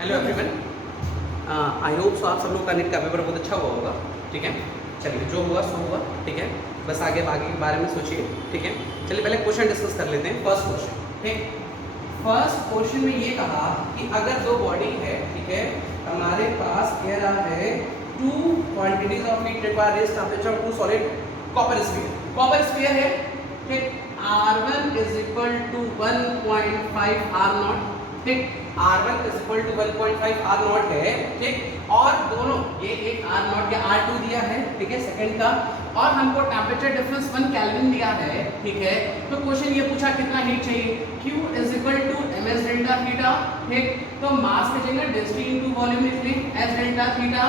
Hello everyone, I hope so आप सब लोग का नेट का पेपर बहुत अच्छा हुआ होगा। ठीक है, चलिए जो हुआ सो हुआ। ठीक है, बस आगे के बारे में सोचिए। ठीक है, चलिए पहले क्वेश्चन डिस्कस कर लेते हैं। फर्स्ट क्वेश्चन, ठीक, फर्स्ट क्वेश्चन में ये कहा कि अगर दो बॉडी है, ठीक है, हमारे पास कह रहा है two quantities of heat required rest temperature two solid copper sphere है। ठीक, R1 is equal to 1.5 R0। ठीक, R1 is equal to 1.5 R0 है। ठीक, और दोनों ये एक R0 या R2 दिया है, ठीक है, सेकंड का, और हमको टेम्परेचर डिफरेंस 1 केल्विन दिया है। ठीक है, तो क्वेश्चन ये पूछा कितना हीट चाहिए, Q is equal to ms delta theta. ठीक, तो मास की जगह डेंसिटी इनटू वॉल्यूम लिख लें s डेल्टा थीटा,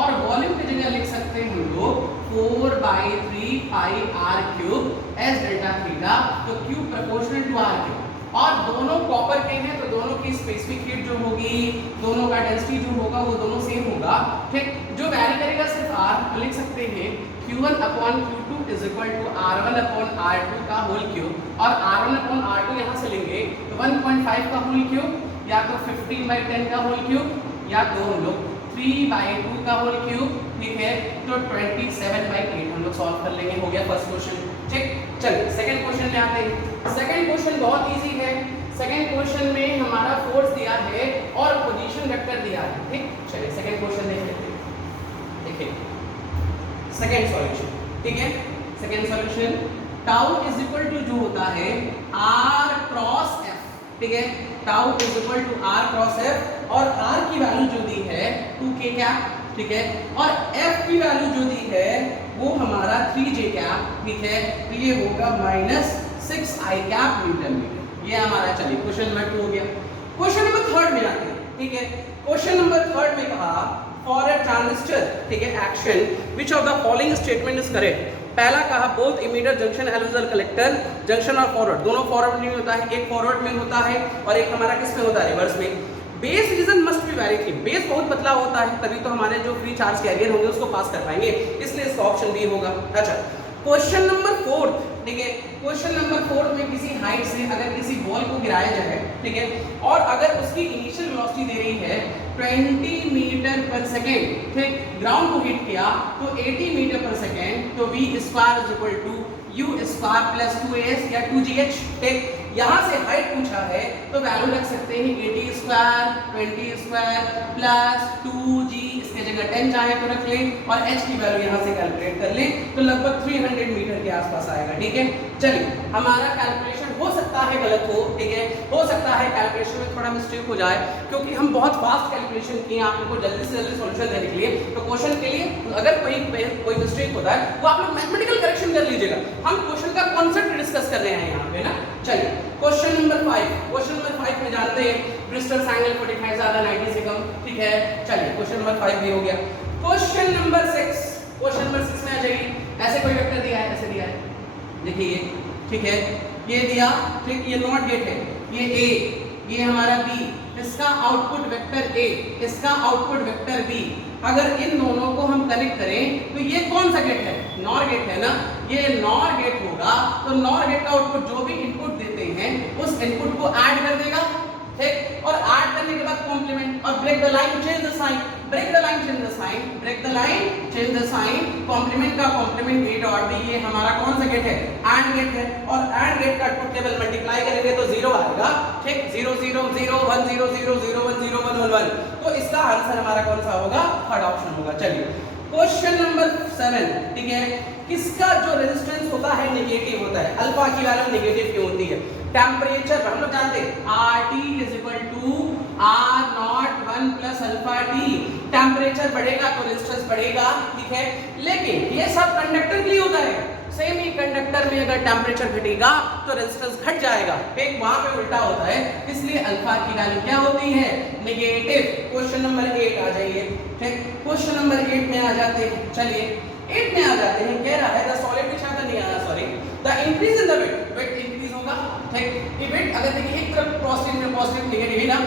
और वॉल्यूम की जगह लिख सकते हैं हम लोग 4/3 pi r cube s delta theta. तो Q proportional to r cube, और दोनों कॉपर के हैं तो दोनों की स्पेसिफिक हीट जो होगी, दोनों का डेंसिटी जो होगा वो दोनों सेम होगा। ठीक, जो वैरी करेगा सिर्फ r, तो लिख सकते हैं Q1 upon Q2 is equal to R1 upon R2 का होल क्यूब, और R1 अपॉन R2 यहाँ से लेंगे तो 1.5 का होल क्यूब, या तो 15/10 का होल क्यूब, या तो हम लोग 3/2 का होल क्यूब। ठीक है, तो 27/8 हम लोग सॉल्व कर लेंगे। हो गया फर्स्ट क्वेश्चन। ठीक, चलिए सेकंड क्वेश्चन में आते हैं। सेकंड क्वेश्चन बहुत इजी है। सेकंड क्वेश्चन में हमारा फोर्स दिया है और पोजीशन वेक्टर दिया है। ठीक, चलिए सेकंड क्वेश्चन देख लेते हैं। देखिए सेकंड सॉल्यूशन, ठीक है, second solution tau is equal to जो होता है r क्रॉस f। ठीक है, tau is equal to r cross f, और r की वैल्यू जो दी है 2k कैप। ठीक है, और f की वैल्यू जो दी है वो हमारा 3j कैप। ठीक है, तो ये होगा -6i कैप न्यूटन मीटर। ये हमारा, चलिए क्वेश्चन नंबर 2 हो गया। क्वेश्चन नंबर 3 में आते हैं। ठीक है, क्वेश्चन नंबर 3 में कहा फॉर अ ट्रांजिस्टर, ठीक है, action which of the following statement is correct. पहला कहा both emitter junction as well collector junction और फॉरवर्ड, दोनों फॉरवर्ड में होता है, एक फॉरवर्ड में होता है और एक हमारा किस में होता है, रिवर्स में। Base reason must be very thin, base बहुत पतला होता है तभी तो हमारे जो फ्री चार्ज कैरियर होंगे उसको पास कर पाएंगे, इसलिए इसका ऑप्शन बी होगा। अच्छा, क्वेश्चन नंबर 4, ठीक है, क्वेश्चन नंबर 4 में किसी हाइट से अगर किसी बॉल को गिराया जाए, ठीक है, और अगर उसकी इनिशियल वेलोसिटी दे रही है 20 मीटर पर सेकेंड, ठीक, ग्राउंड को हिट किया तो 80 मीटर पर सेकेंड, तो v square is equal to u square plus 2as या 2gh। ठीक, यहाँ से हाइट पूछा है तो वैल्यू रख सकते हैं 80 स्क्वायर 20 स्क्वायर प्लस 2g, इसके जगह 10 चाहे तो रख लें, और h की वैल्यू यहाँ से कैलकुलेट कर लें तो लगभग 300 मीटर के आसपास आएगा। ठीक है, चलिए हमारा कैलकुलेशन हो सकता है गलत हो, ठीक है, हो सकता है कैलकुलेशन में थोड़ा मिस्टेक हो जाए, क्योंकि हम बहुत फास्ट कैलकुलेशन किए, आप लोग को जल्दी से जल्दी सॉल्यूशन देने के लिए। तो क्वेश्चन के लिए अगर कोई मिस्टेक होता है वो आप लोग मैथमेटिकल करेक्शन कर लीजिएगा। हम क्वेश्चन का कॉन्सेप्ट डिस्कस कर रहे हैं यहाँ पे ना। चलिए क्वेश्चन नंबर 5, क्वेश्चन नंबर 5 में जानते हैं ब्रिस्टल्स एंगल 45 ज्यादा 90 से कम। ठीक है, चलिए क्वेश्चन नंबर 5 भी हो गया। क्वेश्चन नंबर 6, क्वेश्चन नंबर 6 में आ जाइए। ऐसे कोई वेक्टर दिया है, ऐसे दिया है, देखिए, ठीक है, ये दिया, ठीक, ये नॉट गेट है, ये a, ये हमारा b, इसका आउटपुट वेक्टर a, इसका आउटपुट वेक्टर b। अगर इन दोनों को हम कनेक्ट करें तो ये कौन सा गेट है, नॉर गेट है ना, ये नॉर गेट होगा। तो नॉर गेट का आउटपुट जो भी इनपुट देते हैं उस इनपुट को ऐड कर देगा। ठीक, और ऐड करने के बाद कॉम्प्लीमेंट, और break the line change the sign, break the line change the sign, break the line change the sign, complement का कॉम्प्लीमेंट a डॉट b, ये हमारा कौन सा गेट है, एंड गेट है, और एंड गेट का टू टेबल मल्टीप्लाई करेंगे तो 0 आएगा। ठीक, 0 0 0 1 0 0 0 1 0 1 1 1, तो इसका आंसर हमारा कौन सा होगा, थर्ड ऑप्शन होगा। चलिए क्वेश्चन नंबर 7, ठीक है, किसका जो रेजिस्टेंस होता है नेगेटिव होता है, अल्फा की वैल्यू नेगेटिव क्यों होती है। टेम्परेचर हम लोग जानते हैं RT is equal to R0 1 plus alpha t। Temperature बढ़ेगा तो रेजिस्टेंस बढ़ेगा। ठीक है, लेकिन ये सब कंडक्टर के लिए होता है, सेम ही कंडक्टर में अगर टेम्परेचर घटेगा तो रेजिस्टेंस घट जाएगा, एक वहां पे उल्टा होता है, इसलिए अल्फा की वैल्यू क्या होती है, नेगेटिव। क्वेश्चन नंबर 8 आ जाइए। ठीक, क्वेश्चन नंबर 8 में आ जाते हैं। चलिए 8 में आ जाते हैं, कह रहा है द सॉलिड विच हैव नहीं आया, sorry, the increase in the weight, weight increase होगा। ठीक, ये वेट अगर देखिए एक तरफ पॉजिटिव में पॉजिटिव नेगेटिव ही ना,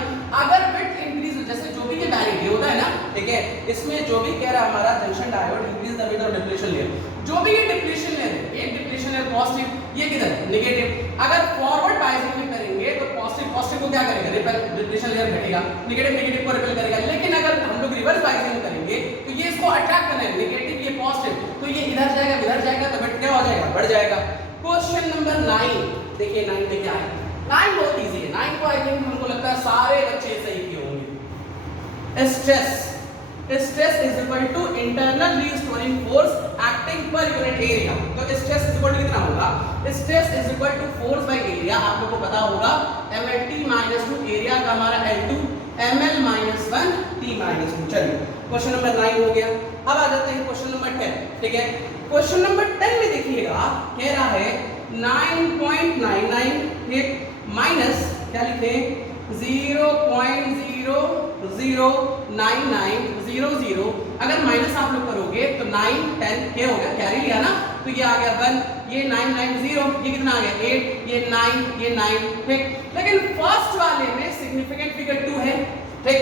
अगर वेट इंक्रीज जैसे जो भी ये वैल्यू होता है ना, ठीक है, इसमें जो भी कह रहा है हमारा junction diode increase the weight of depletion layer, जो भी ये डिप्लीशन लेयर, एक डिप्लीशन लेयर पॉजिटिव, ये किधर नेगेटिव, अगर फॉरवर्ड बायसिंग में करेंगे तो पॉजिटिव पॉजिटिव को इसको क्या करेगा, रिपल्शन लेयर घटेगा, नेगेटिव नेगेटिव को रिपेल करेगा। लेकिन अगर हम लोग रिवर्स बाइसिंग करेंगे तो ये इसको अट्रैक्ट करना है, नेगेटिव ये पॉजिटिव, तो ये इधर जाएगा तो बेट क्या हो जाएगा, बढ़ जाएगा। क्वेश्चन नंबर 9 देखिए, 9 में क्या है, 9 बहुत इजी है, 9 को आई थिंक हमको लगता है सारे बच्चे सही किए होंगे। Stress is equal to internal restoring force acting per unit area. तो स्ट्रेस इज इक्वल टू कितना होगा, stress is equal to force by area, आप लोगों को पता होगा mlt - 2 एरिया का हमारा L2 ml - 1 t - 2। चलिए क्वेश्चन नंबर 9 हो गया। अब आ जाते हैं क्वेश्चन नंबर 10, ठीक है। क्वेश्चन नंबर 10 में देखिएगा कह रहा है 9.99 ठीक माइनस क्या लिखे 0.009900। अगर माइनस आप लोग करोगे तो 9 10 क्या हो गया, कैरी लिया ना, तो ये आ गया 1, ये 990, ये कितना आ गया 8, ये 9, ये 9 ठीक। लेकिन फर्स्ट वाले में सिग्निफिकेंट फिगर 2 है ठीक।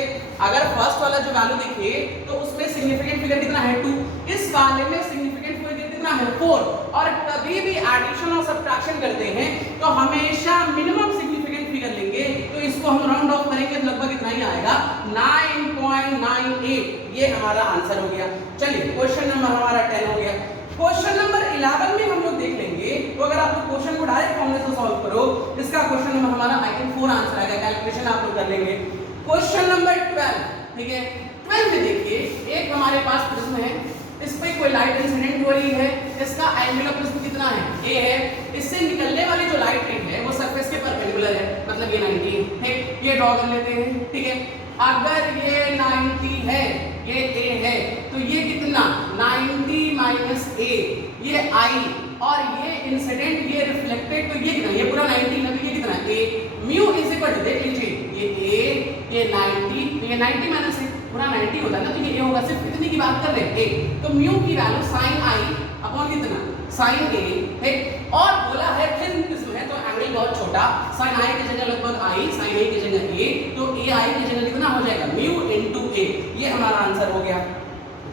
अगर फर्स्ट वाला जो वैल्यू देखिए तो उसमें सिग्निफिकेंट फिगर कितना है 2, इस वाले में सिग्निफिकेंट फिगर कितना है 4। और कभी भी एडिशन और सब्ट्रैक्शन करते हैं तो हमेशा मिनिमम सिग्निफिकेंट फिगर लेंगे, तो इसको हम राउंड ऑफ करेंगे तो लगभग इतना ही आएगा 9.98। ये हमारा आंसर हो गया। चलिए क्वेश्चन नंबर हमारा 10 हो गया। क्वेश्चन नंबर 11 में हम लोग देख लेंगे, तो अगर आप लोग क्वेश्चन को डायरेक्ट फॉर्मूले से सॉल्व करो, इसका क्वेश्चन नंबर हमारा आई थिंक 4 आंसर आएगा, कैलकुलेशन आप लोग कर लेंगे। क्वेश्चन नंबर 12 ठीक है, 12 में देखिए एक हमारे पास प्रिज्म है, इस पे कोई लाइट इंसिडेंट हो रही है, इसका एंगल ऑफ प्रिज्म कितना है a है, इससे निकलने वाली जो लाइट रे है वो सरफेस के परपेंडिकुलर है, मतलब ये 90 ठीक। ये ड्रॉ कर लेते हैं ठीक है। अगर ये 90 है, ये a है, तो ये कितना 90 माइनस a, ये I, और ये इंसिडेंट ये रिफ्लेक्टेड, तो ये कितना, ये पूरा 90 लगे, ये कितना a mu is equal to, देख लीजिए ये a, ये 90, तो ये 90 माइनस है पूरा 90 होता है ना, तो ये होगा, सिर्फ कितनी की बात कर रहे हैं a, तो म्यू की वैल्यू sin I अपॉन कितना sin a ठीक। और बोला है थिन प्रिज्म है तो एंगल बहुत छोटा, sin I की जगह लगभग I, sin A की जगह a, तो ai की जगह कितना हो जाएगा म्यू इनटू a। ये हमारा आंसर हो गया।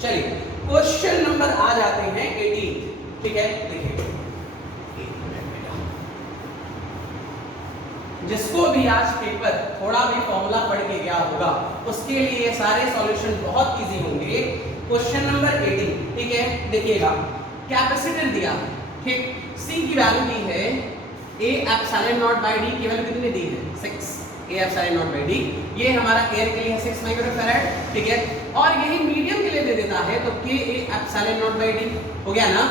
चलिए क्वेश्चन नंबर आ जाते हैं 18 ठीक है। देखिए जिसको भी आज पेपर थोड़ा भी फॉर्मूला पढ़ के गया होगा उसके लिए सारे सॉल्यूशन बहुत इजी होंगे। क्वेश्चन नंबर 18 ठीक है, देखिएगा कैपेसिटर दिया ठीक, C की वैल्यू दी है A epsilon naught by D की वैल्यू कितनी दी है 6, A epsilon naught by D, ये हमारा एयर के लिए 6 माइक्रोफैराड ठीक है। और यही मीडियम के लिए दे देता है तो K A epsilon naught by D हो गया ना।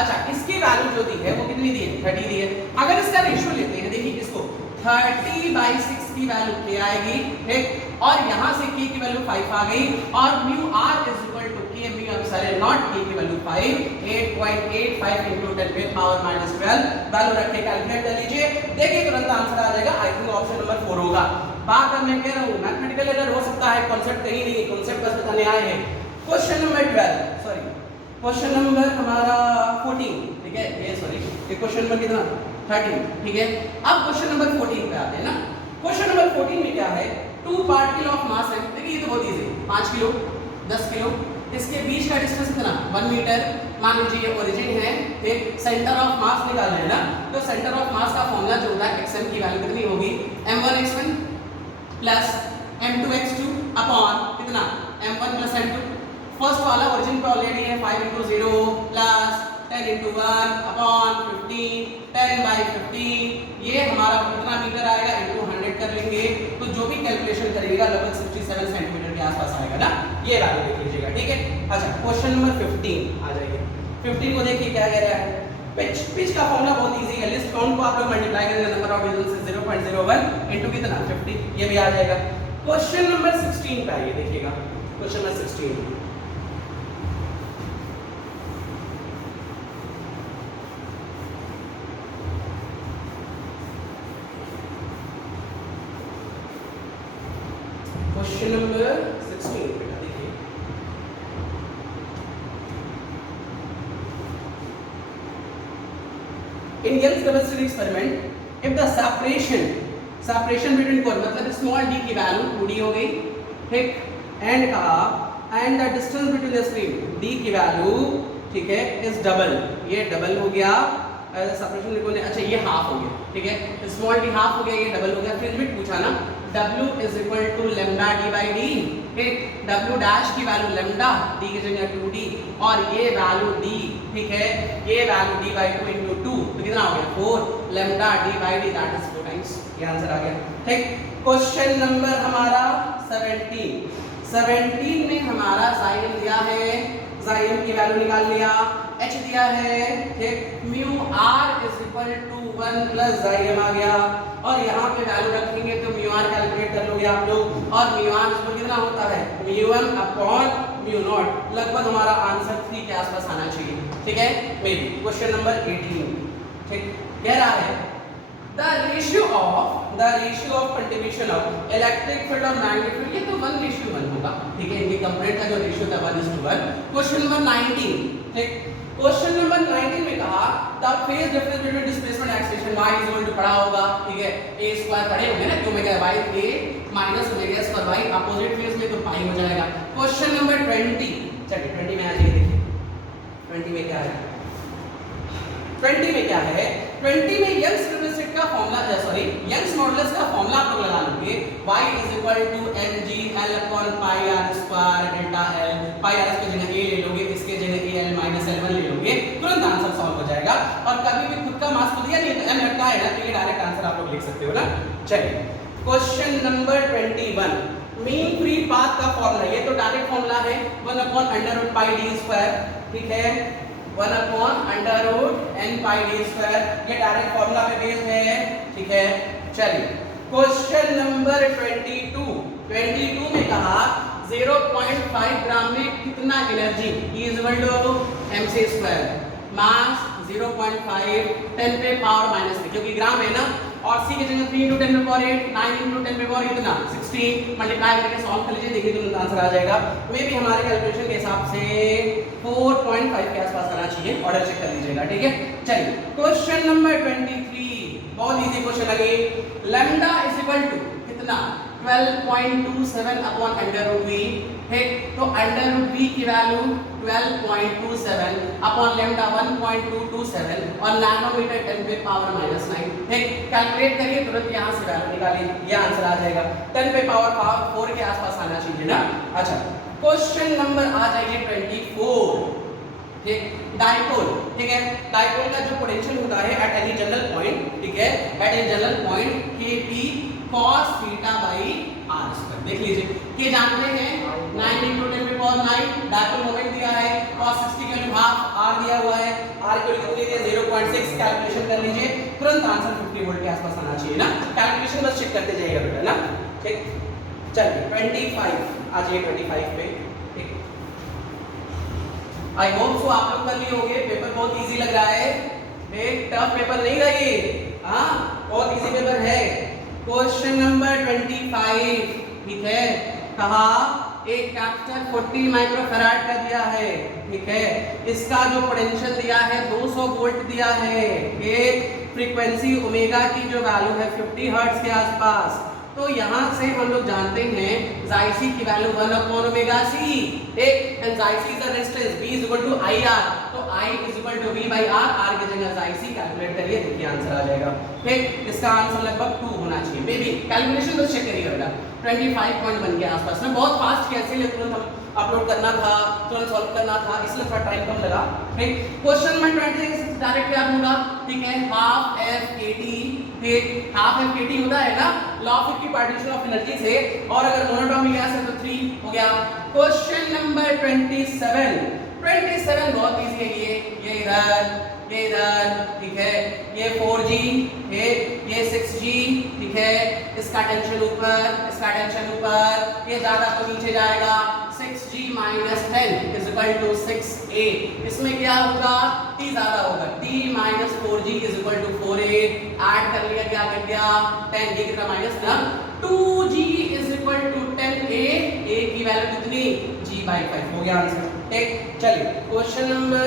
अच्छा इसकी वैल्यू जो दी है वो कितनी दी है 30 दी है। अगर इसका रेशियो लेते हैं देखिए इसको 30/6 की वैल्यू k आएगी ठीक, और यहाँ से k की वैल्यू 5 आ गई, और mu r is equal to k mu epsilon naught k की value 5, 8.85 into 10 to the power -12 value रख के कैलकुलेट कर लीजिए, देखिए तुरंत आंसर आ जाएगा। आई थिंक ऑप्शन नंबर 4 होगा। बात अब मैं कह रहा हूँ मैथमेटिकल एरर हो सकता है, कॉन्सेप्ट कहीं नहीं, कॉन्सेप्ट बस बताने आए हैं। Question number 12 sorry question number हमारा 14 ठीक है, ये सॉरी ये क्वेश्चन नंबर कितना 13 ठीक है। अब क्वेश्चन नंबर 14 पे आते हैं ना। क्वेश्चन नंबर 14 में क्या है, 2 पार्टिकल ऑफ मास है, देखिए ये तो बहुत इजी है, 5 किलो 10 किलो, इसके बीच का डिस्टेंस कितना 1 मीटर, मान लीजिए ये ओरिजिन है फिर सेंटर ऑफ मास निकालना है ना, तो सेंटर ऑफ मास का फॉर्मूला जो होता है xm की वैल्यू कितनी होगी m1x1 प्लस m2x2 अपॉन कितना m1 प्लस m2। फर्स्ट वाला ओरिजिन पे ऑलरेडी है 5 into 0 प्लस 10 into 1 अपॉन 15 10/15, ये हमारा कितना मीटर आएगा into 100 कर लेंगे, तो जो भी कैलकुलेशन करिएगा लगभग 67 सेंटीमीटर के आसपास आएगा ना, ये वैल्यू देख लीजिएगा ठीक है। अच्छा क्वेश्चन नंबर 15 आ जाइए। 15 को देखिए क्या कह रहा है, पिच का फॉर्मूला बहुत इजी है, लिस्ट काउंट को आप लोग मल्टीप्लाई करेंगे नंबर ऑफ डिविजन से 0.01 into कितना 50, ये भी आ जाएगा। क्वेश्चन नंबर 16 पे आइए, देखिएगा क्वेश्चन नंबर 16 क्वेश्चन नंबर 16 बेटा देखिए, in Young's double slit experiment if the separation between core मतलब स्मॉल d की वैल्यू 2d हो गई ठीक, and the distance between the screen d की वैल्यू ठीक है इज डबल, ये डबल हो गया, सेपरेशन लिखो ने, अच्छा ये हाफ हो गया, ठीक है, स्मॉल डी हाफ हो गया, ये डबल हो गया, फिर भी पूछा ना W is equal to lambda D by D, ठीक, W डैश की वैल्यू लेमडा, D की जगह 2D, और ये वैल्यू D, ठीक है, ये वैल्यू D बाई 2 इंटू 2, तो कितना हो गया 4 lambda D by D, that is 4 times, ये आंसर आ गया, ठीक। क्वेश्चन नंबर हमारा 17 में हमारा साइन दिया है, साइन की वैल्यू निकाल लिया, h दिया है, ठीक, mu r is equal to 1 plus जाइम आ गया, और यहाँ पे वैल्यू रखेंगे तो म्यू r कैलकुलेट कर लोगे आप लोग, और म्यू r इसको कितना होता है म्यू 1 अपॉन म्यू नॉट, लगभग हमारा आंसर 3 के आसपास आना चाहिए, ठीक है, मे बी। क्वेश्चन नंबर 18, ठीक, कह रहा है the ratio of contribution of electric field और magnetic field, ये तो 1:1 होगा, ठीक है, इनके कंपोनेंट का जो रेशियो था 1:1। क्वेश्चन नंबर 19, ठीक, क्वेश्चन नंबर 19 में कहा the phase difference between displacement acceleration y is equal to पढ़ा होगा, ठीक है, a स्क्वायर पढ़े होंगे ना, कि omega y a minus omega s पर y अपोजिट फेज में तो पाई हो जाएगा। क्वेश्चन नंबर 20, चलिए 20 में आ जाइए, देखिए 20 में क्या है, 20 में क्या है, 20 में यंग्स रिलेशनशिप का फार्मूला, सॉरी यंग्स मॉडुलस का फार्मूला आप लोग लगा लोगे, y is equal to mg l upon pi r square delta l, pi r की जगह a ले लोगे, इसके जगह a l माइनस l1 ले लोगे, तुरंत आंसर सॉल्व हो जाएगा। और कभी भी खुद का मास तो दिया नहीं तो m रखा है ना, तो ये डायरेक्ट आंसर आप लोग लिख सकते हो ना। चलिए question number 21, mean free path का फार्मूला, ये तो डायरेक्ट फार्मूला है 1 अपॉन under root pi d square, ठीक है, 1 अपॉन under root n pi d square, ये डायरेक्ट फार्मूला पे बेस्ड है, ठीक है। चलिए क्वेश्चन नंबर 22 में कहा 0.5 ग्राम में कितना energy E is equal to mc square, mass 0.5 10 पे पावर माइनस 3, क्योंकि ग्राम है ना, और c की जगह 3 × 10 पे पावर 8, 9 × 10 पे पावर कितना 16, मल्टीप्लाई करके सॉल्व कर लीजिए, देखिए तुरंत आंसर आ जाएगा। मे भी हमारे कैलकुलेशन के हिसाब से 4.5 के आसपास आना चाहिए, ऑर्डर चेक कर लीजिएगा, ठीक है। चलिए क्वेश्चन नंबर 23, बहुत इजी क्वेश्चन लगे, लैम्डा इज इक्वल टू कितना 12.27 अपॉन अंडर रूट v, ठीक, तो अंडर रूट v की वैल्यू 12.27 अपॉन लैम्डा 1.227 और नैनोमीटर 10 पे पावर माइनस 9, ठीक, कैलकुलेट करिए तुरंत यहाँ से वैल्यू निकालिए, ये आंसर आ जाएगा, 10 पे पावर 4 के आसपास आना चाहिए ना। अच्छा क्वेश्चन नंबर आ जाइए 24, ठीक, डाइपोल, ठीक है, डाइपोल का जो पोटेंशियल होता है एट एनी जनरल पॉइंट, ठीक है, at a general point kp cos theta by r square, देख लीजिए के जानते हैं 9 × 10 पे पावर 9, डाइपोल मोमेंट दिया है, cos 60 की वैल्यू हाफ, r दिया हुआ है, r की वैल्यू कितनी है 0.6, कैलकुलेशन कर लीजिए, तुरंत आंसर 50 वोल्ट के आसपास आना चाहिए ना, कैलकुलेशन बस चेक करते जाइएगा बेटा ना, ठीक। चलिए 25 आ जाइए 25 पे, ठीक, आई होप सो आप लोग कर लिए होंगे, पेपर बहुत इजी लग रहा है, एक टफ पेपर नहीं रहा ये, हाँ बहुत इजी पेपर है। क्वेश्चन नंबर 25, ठीक है, कहा एक कैपेसिटर 40 माइक्रोफैराड का दिया है, ठीक है, इसका जो पोटेंशियल दिया है 200 वोल्ट दिया है, एक फ्रीक्वेंसी ओमेगा की जो वैल्यू है 50 हर्ट्ज के आसपास, तो यहाँ से हम लोग जानते हैं Zi की वैल्यू 1 अपॉन ओमेगा c, एक and Zi is the resistance V is equal to IR, तो I is equal to V by R, R की जगह Zi कैलकुलेट करिए, देखिए आंसर आ जाएगा, ठीक, इसका आंसर लगभग 2 होना चाहिए, मे बी कैलकुलेशन तो चेक करिएगा बेटा, 25.1 के आसपास में, बहुत फास्ट कैसे ले तुरंत हम अपलोड करना था, तुरंत सॉल्व करना था, इसलिए थोड़ा टाइम कम लगा, ठीक। क्वेश्चन नंबर 26 डायरेक्ट याद होगा, ठीक है, हाफ एफ kT, ठीक, हाफ एफ kT होता है ना law of equity partition of energy से, और अगर मोनोटोनिक गैस है तो 3 हो गया। क्वेश्चन नंबर 27 बहुत इजी है, ये इधर, ठीक है, ये 4G है, ये 6G, ठीक है, इसका टेंशन ऊपर, ये ज्यादा तो नीचे जाएगा, 6G minus 10 is equal to 6A, इसमें क्या होगा T ज्यादा होगा, T minus 4G is equal to 4A, add कर लिया, क्या कर दिया 10, ये कितना माइनस ना 2G is equal to 10A, A की वैल्यू कितनी G बाई 5, हो गया आंसर, ठीक। चलिए क्वेश्चन नंबर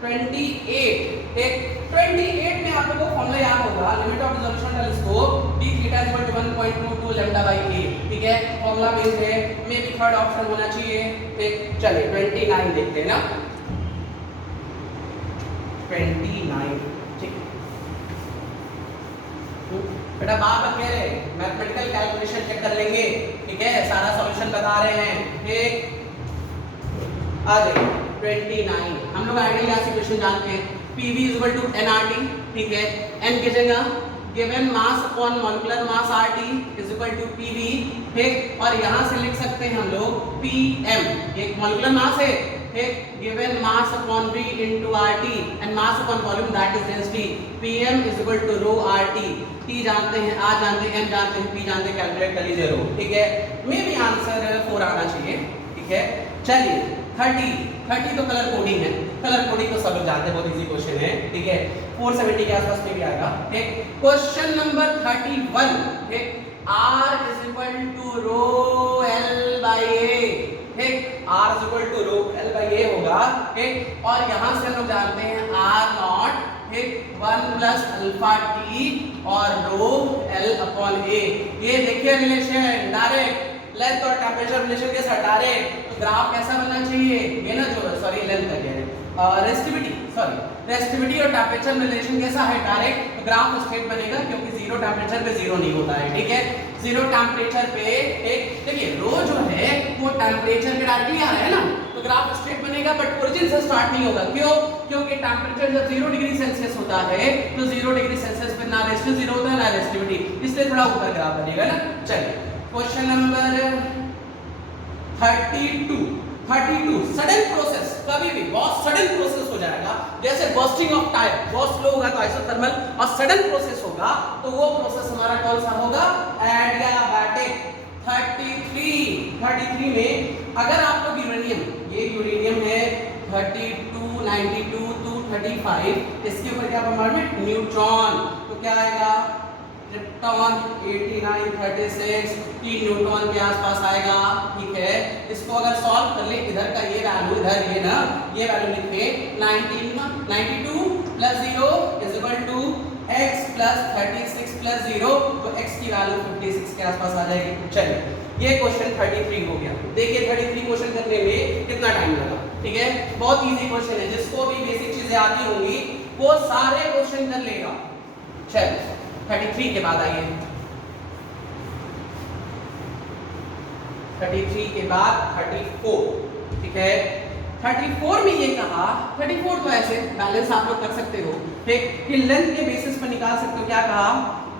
28, ठीक, 28 में आप लोगों को फॉर्मूला याद होगा, limit of resolution telescope d theta is equal to 1.22 lambda by a, ठीक है, फॉर्मूला बेस्ड है, मे भी थर्ड ऑप्शन होना चाहिए, ठीक। चलिए 29 देखते हैं ना, 29 बेटा बार बार कह रहे हैं मैथमेटिकल कैलकुलेशन चेक कर लेंगे, ठीक है, सारा सॉल्यूशन बता रहे हैं, ठीक। आ जाइए 29, हम लोग आइडियल गैस इक्वेशन जानते हैं, PV = nRT, ठीक है, n की जगह given mass upon molecular mass RT = PV, ठीक, और यहाँ से लिख सकते हैं हम लोग PM, ये मॉलिक्यूलर मास है, ठीक, given mass upon V into RT and mass upon volume that is density, PM = rho RT, T जानते हैं, R जानते हैं, M जानते हैं, P जानते हैं, कैलकुलेट कर लीजिए रो, ठीक है, मे भी आंसर 4 आना चाहिए, ठीक है। चलिए 30 तो कलर कोडिंग है, कलर कोडिंग तो सब लोग जानते हैं, बहुत इजी क्वेश्चन है, ठीक है, 470 के आसपास में भी आएगा, ठीक। क्वेश्चन नंबर 31, ठीक, R = rho L/A, ठीक, R = rho L/A होगा, ठीक, और यहाँ से हम लोग जानते हैं R0, ठीक, 1 + अल्फा T और rho L/A, ये देखिए रिलेशन डायरेक्ट लेंथ और टेम्परेचर रिलेशन के साथ डायरेक्ट, तो ग्राफ कैसा बनना चाहिए, ये ना जो सॉरी लेंथ है रेसिस्टिविटी और टेम्परेचर रिलेशन कैसा है डायरेक्ट, तो ग्राफ स्ट्रेट बनेगा क्योंकि जीरो टेम्परेचर पे जीरो नहीं होता है, ठीक है, जीरो टेम्परेचर पे एक देखिए रो जो है वो टेम्परेचर के डायरेक्टली आ रहा है ना, तो ग्राफ स्ट्रेट बनेगा, बट ओरिजिन से स्टार्ट नहीं होगा, क्यों, क्योंकि टेम्परेचर जब 0 डिग्री सेल्सियस होता है तो 0 डिग्री सेल्सियस पे ना रेसिस्टिव जीरो होता है ना रेसिस्टिविटी, इसलिए थोड़ा ऊपर ग्राफ बनेगा ना। चलिए क्वेश्चन नंबर 32 सडन प्रोसेस, कभी भी बहुत सडन प्रोसेस हो जाएगा, जैसे बर्स्टिंग ऑफ टायर, बहुत स्लो होगा तो आइसोथर्मल, और सडन प्रोसेस होगा तो वो प्रोसेस हमारा कौन सा होगा, एडियाबैटिक। 33 में अगर आप लोग यूरेनियम, ये यूरेनियम है 32, 92 to 35, इसके ऊपर क्या बोmbardment, न्यूट्रॉन, तो क्या आएगा, क्रिप्टॉन 89, 36 की न्यूट्रॉन के आसपास आएगा, ठीक है। इसको अगर सॉल्व कर ले, इधर का ये वैल्यू, इधर ये ना, ये वैल्यू लिखे 92 + 0 = x + 36 + 0, तो x की वैल्यू 56 के आसपास आ जाएगी। चलिए ये क्वेश्चन 33 हो गया। देखिए 33 क्वेश्चन करने में कितना टाइम लगा, ठीक है, बहुत इजी क्वेश्चन है, जिसको भी बेसिक चीजें आती होंगी वो सारे क्वेश्चन कर लेगा। चलिए 33 के बाद आइए, 33 के बाद 34, ठीक है। 34 में ये कहा, 34 तो ऐसे बैलेंस आप लोग कर सकते हो, ठीक, कि लेंथ के बेसिस पर निकाल सकते हो, क्या कहा,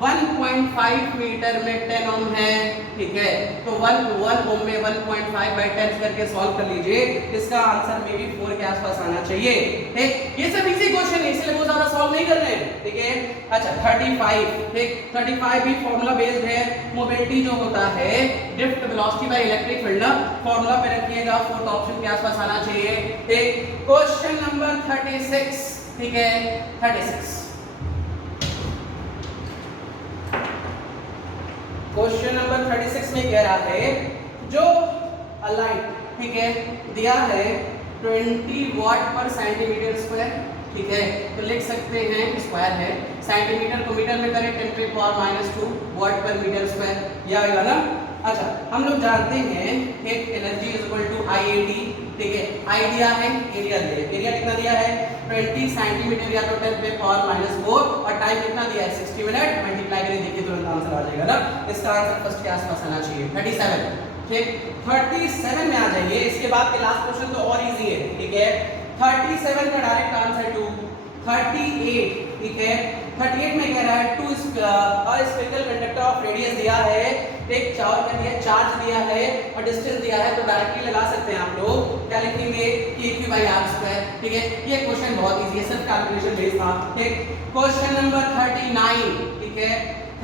1.5 मीटर में 10 ओम है, ठीक है, तो 1 ओम में 1.5/10 करके सॉल्व कर लीजिए, इसका आंसर में भी 4 के आसपास आना चाहिए, ठीक। ये सब इजी क्वेश्चन है, इसलिए बहुत ज्यादा सॉल्व नहीं कर रहे हैं, ठीक है। अच्छा 35, ठीक, 35 भी फॉर्मूला बेस्ड है, मोबिलिटी जो होता है drift velocity by electric field, formula पे रखिएगा, फोर्थ ऑप्शन के आसपास आना चाहिए, ठीक। क्वेश्चन नंबर 36, ठीक है, 36 क्वेश्चन नंबर 36 में कह रहा है जो लाइट, ठीक है, दिया है 20 वाट पर सेंटीमीटर स्क्वायर, ठीक है, तो लिख सकते हैं स्क्वायर है, सेंटीमीटर को मीटर में करें 10⁻², वाट पर मीटर स्क्वायर, ये आएगा ना। अच्छा हम लोग जानते हैं एक एनर्जी = IAT, ठीक है, आई दिया है, एरिया दिया है, एरिया कितना दिया है 20 सेंटीमीटर या तो 10⁻⁴, और टाइम कितना दिया है 60 मिनट, मल्टीप्लाई करें देखिए तुरंत आंसर आ जाएगा ना, इसका आंसर फर्स्ट के आसपास आना चाहिए। 37, ठीक, 37 में आ जाइए, इसके बाद के लास्ट क्वेश्चन तो और इजी है, ठीक है। 37 का डायरेक्ट आंसर 2, 38, ठीक है, 38 में कह रहा है 2 स्फेरिकल कंडक्टर ऑफ रेडियस दिया है, एक चार्ज दिया है और डिस्टेंस दिया है, तो डायरेक्टली लगा सकते हैं आप लोग, क्या लिखेंगे Q/r², ठीक है। ये क्वेश्चन बहुत इजी है, सिर्फ कैलकुलेशन बेस्ड था, ठीक। क्वेश्चन नंबर 39, ठीक है,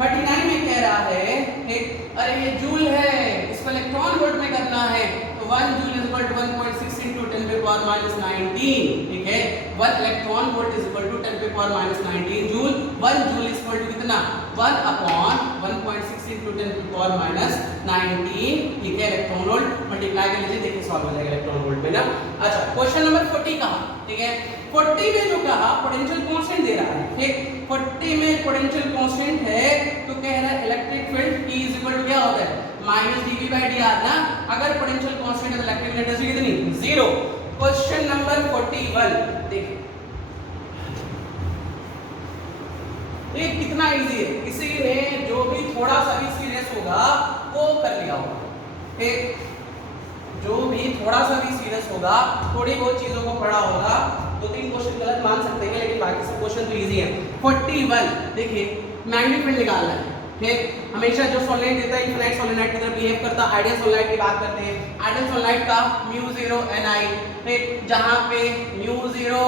39 में कह रहा है, ठीक, अरे ये जूल है, इसको इलेक्ट्रॉन वोल्ट में करना है, तो 1 जूल = 1.6 × 10⁻⁻19, ठीक है, 1 इलेक्ट्रॉन वोल्ट = 10⁻⁻19 जूल, 1 जूल = कितना, 1/1.6 × 10⁻⁻19, ठीक है, इलेक्ट्रॉन वोल्ट, मल्टीप्लाई कर लीजिए, देखिए सॉल्व हो जाएगा इलेक्ट्रॉन वोल्ट में ना। अच्छा क्वेश्चन नंबर 40 कहा, ठीक है, 40 में जो कहा पोटेंशियल कांस्टेंट दे रहा है, ठीक, 40 में पोटेंशियल कांस्टेंट है, तो कह रहा है इलेक्ट्रिक फील्ड E = क्या होता है -dV/dr ना, अगर पोटेंशियल कांस्टेंट है तो इलेक्ट्रिक एनर्जी कितनी, 0। क्वेश्चन नंबर 41 देखिए, ये कितना इजी है, इसी ने जो थोड़ा सा भी सीरियस होगा, थोड़ी बहुत चीजों को पढ़ा होगा, 2-3 क्वेश्चन गलत मान सकते हैं, लेकिन बाकी सब क्वेश्चन तो इजी है। 41 देखिए मैग्नेटिक फील्ड निकालना है, ठीक। हमेशा जो सॉलिड देता है इनफाइनाइट सोलेनोइड की तरह बिहेव करता है। आइडियल सोलेनोइड की बात करते हैं, आइडियल सोलेनोइड का μ0 ni, ठीक, जहां पे μ0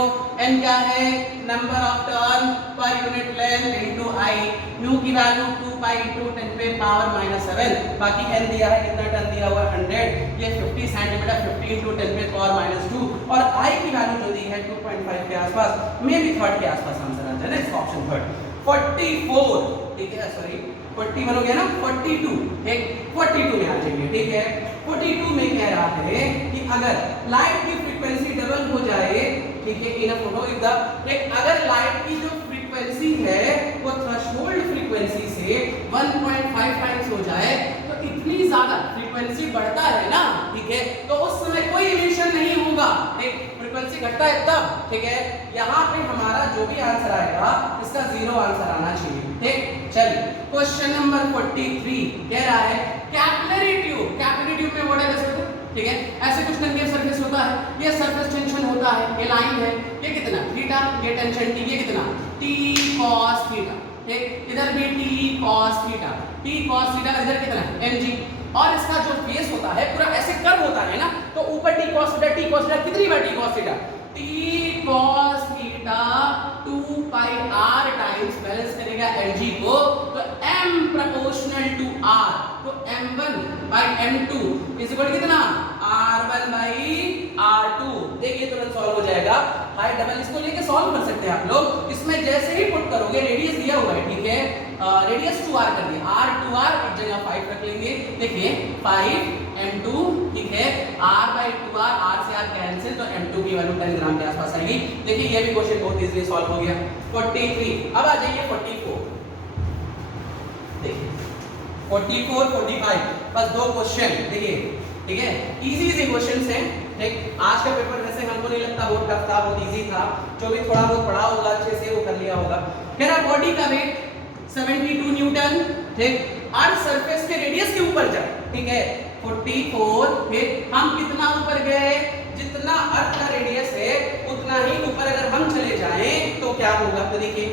n क्या है, number of turn per unit length into i, mu की वैल्यू 2 पाई इनटू 10 पे पावर -7, बाकी n दिया है, कितना टर्न दिया हुआ है 100, ये 50 सेंटीमीटर, 50 इनटू 10 पे पावर -2, और i की वैल्यू जो दी है 2.5 के आसपास, मे बी थर्ड के आसपास आंसर आ जाए ना इसका, ऑप्शन थर्ड। 44 ठीक है, सॉरी 41 हो गया ना, 42 ठीक, 42 में आ जाइए, ठीक है। 42 में कह रहा है कि अगर लाइट की फ्रीक्वेंसी डबल हो जाए, ठीक है, इन अ फोटो इफ द, ठीक, अगर लाइट की जो फ्रीक्वेंसी है वो थ्रेशोल्ड फ्रीक्वेंसी से 1.5 टाइम्स हो जाए, तो इतनी ज्यादा फ्रीक्वेंसी बढ़ता है ना, ठीक है, तो उस समय कोई इमिशन नहीं होगा, ठीक, फ्रीक्वेंसी घटता है तब, ठीक है। यहाँ पे हमारा जो भी आंसर आएगा इसका 0 आंसर आना चाहिए, ठीक। चलिए क्वेश्चन नंबर 43 कह रहा है कैपिलरी ट्यूब, कैपिलरी ट्यूब में व्हाट है, ठीक है, ऐसे कुछ कंकेव सरफेस होता है, ये सरफेस टेंशन होता है, ये लाइन है, ये कितना थीटा, ये टेंशन टी, ये कितना t cos थीटा, ठीक, इधर भी t cos theta, t cos theta, इधर कितना mg, और इसका जो फेस होता है पूरा ऐसे कर्व होता है ना, तो ऊपर t cos थीटा कितनी बार t cos theta, t cos theta 2 पाई r टाइम्स बैलेंस करेगा mg को, तो m प्रोपोर्शनल टू r, तो m1 by m2 is equal कितना r1 बाई r2, देखिए तुरंत सॉल्व हो जाएगा। हाई डबल इसको लेके सॉल्व कर सकते हैं आप लोग, इसमें जैसे ही पुट करोगे, रेडियस दिया हुआ है, ठीक है, रेडियस 2r कर दिया, r 2r एक जगह 5 रख लेंगे, देखिए 5 m2, ठीक है, r बाई 2r, r से r कैंसिल, तो m2 की वैल्यू 10 ग्राम के आसपास आएगी। देखिए ये भी क्वेश्चन बहुत इजीली सॉल्व हो गया। 43 अब आ जाइए 44, देखिए 44 45 बस 2 क्वेश्चन, देखिए, ठीक है, इजी क्वेश्चंस हैं, ठीक। आज का पेपर वैसे हमको नहीं लगता बहुत टफ था, बहुत इजी था, जो भी थोड़ा बहुत पढ़ा होगा अच्छे से वो कर लिया होगा। कह रहा बॉडी का वेट 72 न्यूटन, ठीक, अर्थ सरफेस के रेडियस के ऊपर जाए, ठीक है, 44, ठीक, हम कितना ऊपर गए, जितना अर्थ का रेडियस है उतना ही ऊपर अगर हम चले जाएं तो क्या होगा, तो देखिए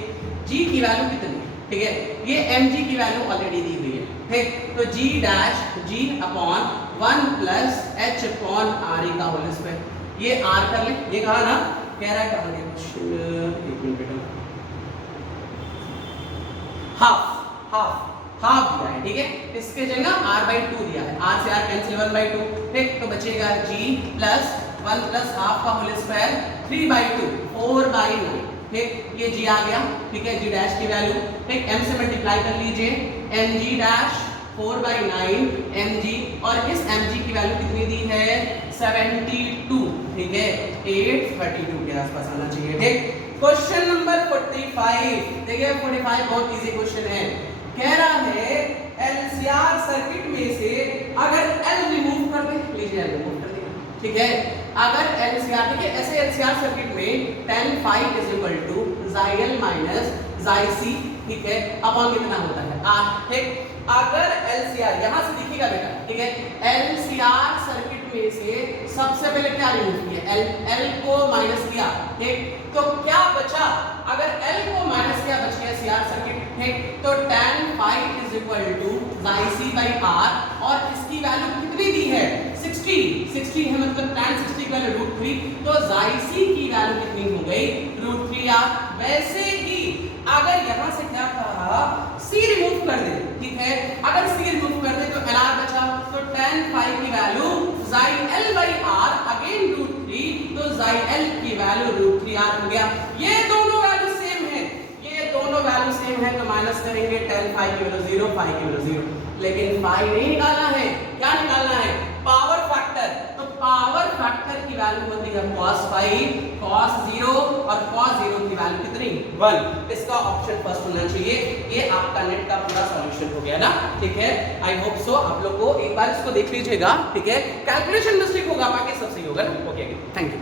g की वैल्यू कितनी, ठीक है, ये mg की वैल्यू ऑलरेडी दी हुई है, ठीक, तो g dash g upon 1 plus h upon r का होल स्क्वायर, ये r कर ले, ये कहा ना, कह रहा है कहां गया क्वेश्चन, एक मिनट बेटा, हाफ दिया है, ठीक है, इसके जगह r/2 दिया है, r से r कैंसिल 1/2, ठीक, तो बचेगा g प्लस 1 प्लस हाफ का होल स्क्वायर 3/2 4/9, ठीक, ये g आ गया, ठीक है, g डैश की वैल्यू, ठीक, m से मल्टीप्लाई कर लीजिए, mg डैश 4/9 mg, और इस mg की वैल्यू कितनी दी है 72, ठीक है, 832 के आसपास आना चाहिए, ठीक। क्वेश्चन नंबर 45, देखिए 45 बहुत इजी क्वेश्चन है, कह रहा है एलसीआर सर्किट में से अगर L रिमूव कर दे, लीजिए L रिमूव कर दिया, ठीक है, अगर एलसीआर, ठीक है, ऐसे एलसीआर सर्किट में tan phi is equal to xi L minus xi c, ठीक है, अपॉन कितना होता है r, ठीक, अगर एलसीआर यहां से दिखेगा बेटा, ठीक है, एलसीआर सर्किट में से सबसे पहले क्या रिमूव किया, L को माइनस किया, ठीक, तो क्या बचा, अगर L को माइनस किया बच गया सीआर सर्किट, ठीक, तो tan phi is equal to xi c by r, और इसकी वैल्यू कितनी दी है 60 है, मतलब tan 60 की वैल्यू √3, तो xi c की वैल्यू कितनी हो गई √3r। वैसे ही अगर यहां से क्या कहा c रिमूव कर दे, ठीक है, अगर c रिमूव कर दे तो lr बचा, तो tan phi की value xi l by r again √3, तो xi l की वैल्यू √3r हो गया। ये दोनों वैल्यू सेम है, ये दोनों वैल्यू सेम है, तो माइनस करेंगे tan phi की वैल्यू 0, phi की वैल्यू 0, लेकिन phi नहीं निकालना है, क्या निकालना है पावर फैक्टर, तो पावर फैक्टर की वैल्यू होती है cos phi, cos 0 और cos 0 की वैल्यू कितनी 1, इसका ऑप्शन फर्स्ट होना चाहिए। ये आपका नेट का पूरा सॉल्यूशन हो गया ना, ठीक है, आई होप सो आप लोग को एक बार इसको देख लीजिएगा, ठीक है, कैलकुलेशन मिस्टेक होगा बाकी सब सही होगा ना, ओके, थैंक यू।